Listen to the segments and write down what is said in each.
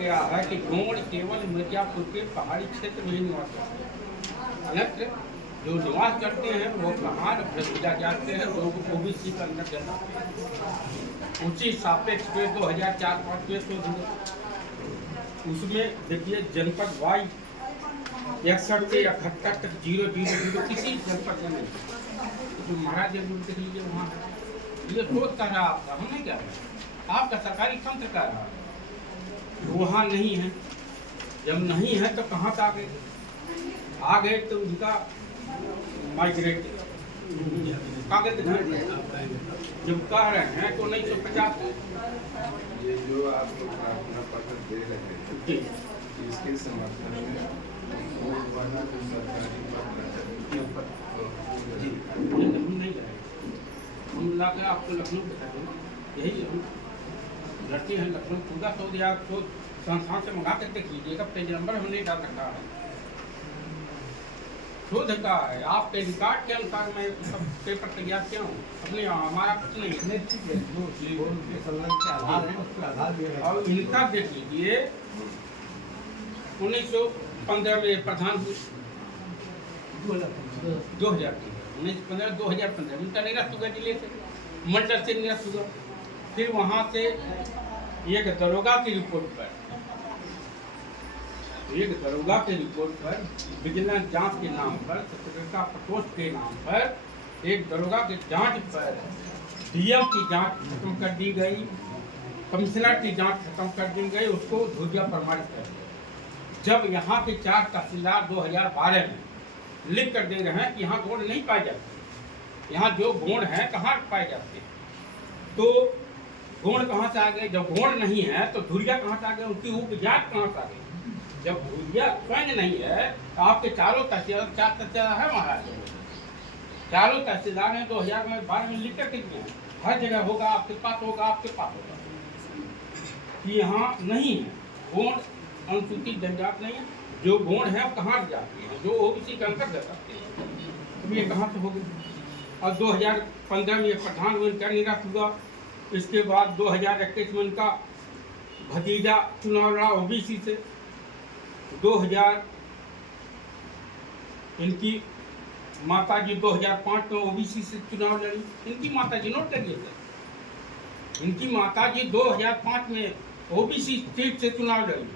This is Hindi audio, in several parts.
किया है कि गोंड केवल मिर्जापुर के पहाड़ी क्षेत्र में ही निवास करते हैं। अन्यत्र जो निवास करते हैं वो कहाँ भ्रष्टा जाते हैं, लोग ओबीसी के अंदर जाते हैं। उसी सापेक्ष में 2004-5 में उसमें देखिए जनपद वाई 61 से 78 तक 000 किसी जनपद में नहीं। तो महाराज देख लीजिए वहाँ ये शोध कर रहा आपका, हम नहीं कह रहे, आपका सरकारी तंत्र कर रहा है। तो वहाँ नहीं है, जब नहीं है तो कहाँ से आ गए तो उनका माइग्रेट कागज जब कह रहे हैं तो 1950 ये जो आप लोग अपना पत्र दे रहे हैं इसके समर्थन में सरकारी हम नहीं करेंगे, हम ला के आपको लखनऊ दिखा देंगे। यही हम लड़के हैं लखनऊ पूरा शोध या शोध संस्थान से मंगा कर देख लीजिएगा, पेज नंबर हमने डाल रखा है, शोध का है। आपके रिकॉर्ड के अनुसार मैं सब पेपर तैयार किया हूँ, अपने हमारा कुछ नहीं और इनका देख लीजिए 1915 में प्रधान 2015 उनका निरस्त हुआ जिले से, मंडल से निरस्त हुआ। फिर वहाँ से एक दरोगा की रिपोर्ट पर विजिलेंस जांच के नाम पर, सतर्कता प्रकोष्ठ के नाम पर एक दरोगा के जांच पर डीएम की जांच खत्म कर दी गई, कमिश्नर की जांच खत्म कर दी गई, उसको धुरिया प्रमाणित कर दिया। जब यहाँ के 4 तहसीलदार 2012 में लिख कर दे रहे हैं कि यहाँ गोंड नहीं पाए जाते, यहाँ जो गोंड है कहाँ पाए जाते हैं, तो गोंड कहाँ से आ गए? जब गोंड नहीं है तो धुरिया कहाँ से आ गए, उनकी उपजात कहाँ से आ गई? जब धुरिया स्वयं नहीं है तो आपके चारों तहसीलदार 4 तहसीलदार है महाराज, चारों तहसीलदार ने 2012 में लिख कर दिए हर जगह होगा, आपके पास होगा कि यहाँ नहीं है गोंड, अनुसूचित जनजाति नहीं है। जो गोंड है वो कहाँ जाते हैं, जो ओबीसी के अंतर्गत आते हैं, तो ये कहाँ से हो गई? और 2015 में ये प्रधान उनका निरस्त हुआ। इसके बाद 2021 में उनका भतीजा चुनाव लड़ा ओबीसी से, 2000 इनकी माताजी 2005 में ओबीसी से चुनाव लड़ी। इनकी माताजी नोट करिए सर, इनकी माताजी 2005 में ओबीसी सीट से चुनाव लड़ी।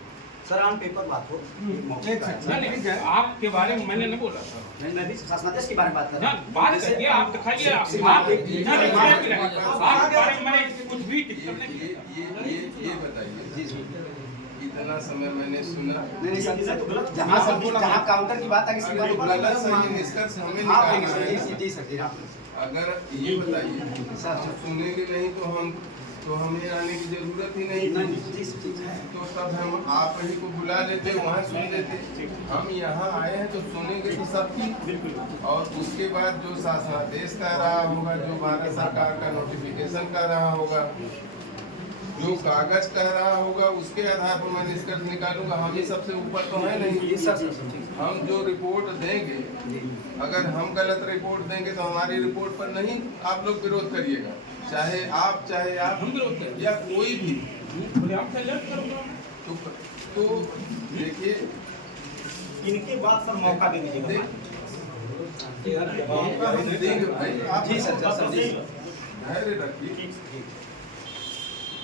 सर ऑन पेपर बात हो, नहीं आपके बारे में मैंने नहीं बोला सर, मैं भी शासनादेश के बारे में बात कर रहा हूँ। बात करिए, आप दिखाइए, आपके बारे में मैंने कुछ भी ये बताइए इतना समय मैंने सुना नहीं सर तो गलत, जहाँ काउंटर की बात आ गई गलत सही निष्कर्ष हमें निकालना है। जी सर अगर ये बताइए सुनेंगे नहीं तो हमें आने की जरूरत ही नहीं, तो तब हम आप ही को बुला लेते, वहाँ सुन लेते। हम यहाँ आए हैं तो सुनेंगे तो सबकी, और उसके बाद जो शासनादेश कह रहा होगा, जो भारत सरकार का नोटिफिकेशन कर रहा होगा, जो कागज कह रहा होगा, उसके आधार पर मैं निष्कर्ष निकालूंगा। हम ही सबसे ऊपर तो है नहीं। हम जो रिपोर्ट देंगे, अगर हम गलत रिपोर्ट देंगे तो हमारी रिपोर्ट पर नहीं आप लोग विरोध करिएगा, चाहे आप हम विरोध करें या कोई भी। तो देखिए इनके बाद सर मौका दे दीजिएगा। भाई आप जी सर धैर्य रखिए।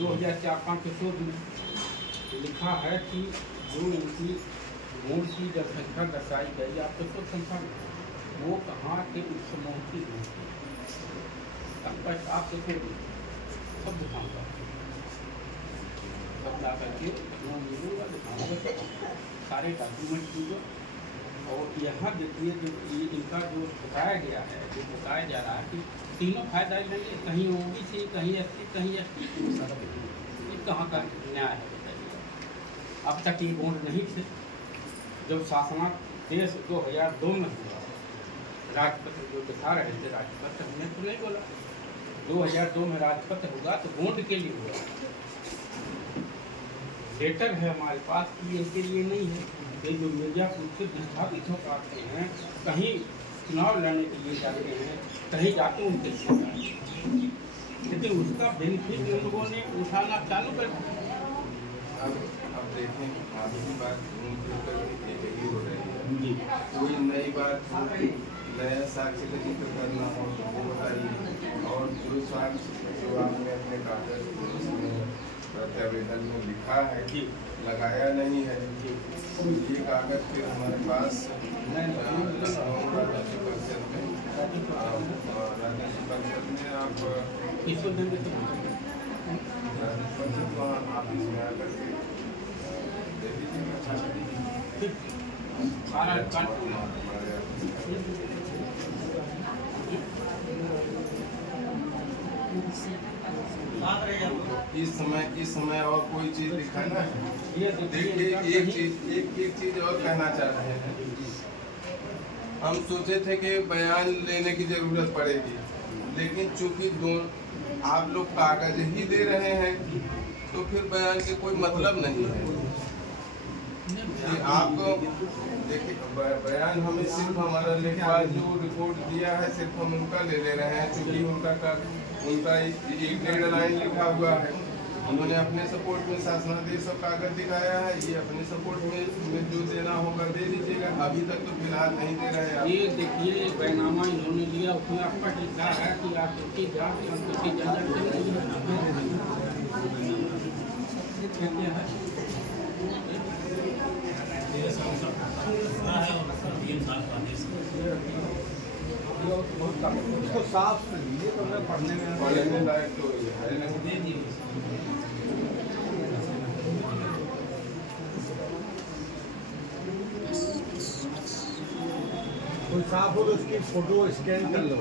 2004-5 के शोध में लिखा है कि जो इनकी गोंड की जब संख्या दर्शाई गई आपको शोध संख्या वो कहाँ के उस समूह की आपसे सब दिखाऊंगा, सब ला करके मिलूंगा, दिखाऊंगा, सारे डॉक्यूमेंट दूंगा। और यहाँ देखिए जो इनका जो बताया गया है, जो बताया जा रहा है कि तीनों फायदा लेंगे, कहीं ओबीसी, कहीं एससी, कहीं एसटी, ये कहाँ का न्याय है बताइए? अब तक ये गोंड नहीं थे। जब शासनादेश 2002 में हुआ, राजपत्र जो दिखा रहे थे राजपत्र, हमने तो नहीं बोला 2002 में राजपत्र हुआ तो गोंड के लिए हुआ। लेटर है हमारे पास कि इनके लिए नहीं है, ये जो मिर्जापुर से विस्थापित होकर आते हैं, कहीं चुनाव लड़ने के लिए जाते हैं, कहीं जाते उनके लिए, लेकिन उसका बेनिफिट उन लोगों ने उठाना चालू कर दिया। अब आप देखें आपकी बात घूम फिर कर यही हो रही है। कोई नई बात नया साक्ष्य का जिक्र करना हो तो वो बताइए, और जो साक्ष्य जो आपने अपने कागज में प्रत्यावेदन में लिखा है लगाया नहीं है, ये कागज फिर हमारे पास लखनऊ राजस्व परिषद में आप किसको देंगे तो परिषद वहाँ ऑफिस में आकर के दे दीजिएगा। इस समय और कोई चीज दिखाना है। देखिए एक चीज और कहना चाह रहे हैं। हम सोचे थे कि बयान लेने की जरूरत पड़ेगी, लेकिन चूंकि आप लोग कागज ही दे रहे हैं तो फिर बयान के कोई मतलब नहीं है। कि आप देखिए बयान हमें सिर्फ हमारा लेखपाल जो रिपोर्ट दिया है सिर्फ हम उनका ले रहे हैं, क्योंकि उनका एक 1.5 लाइन लिखा हुआ है। उन्होंने अपने सपोर्ट में शासनादेश और कागज दिखाया है, ये अपने सपोर्ट में जो देना होगा दे दीजिएगा। अभी तक तो फिलहाल नहीं दे रहे हैं। ये देखिए बैनामा इन्होंने लिया, उसमें स्पष्ट लिखा है कि आप इसकी जाँच संतुष्टि इसको साफ ये तो मैं पढ़ने लायक तो है नहीं। कोई साफ हो तो उसकी फोटो स्कैन कर लो,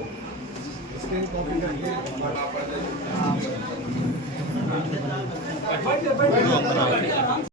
स्कैन कॉपी करके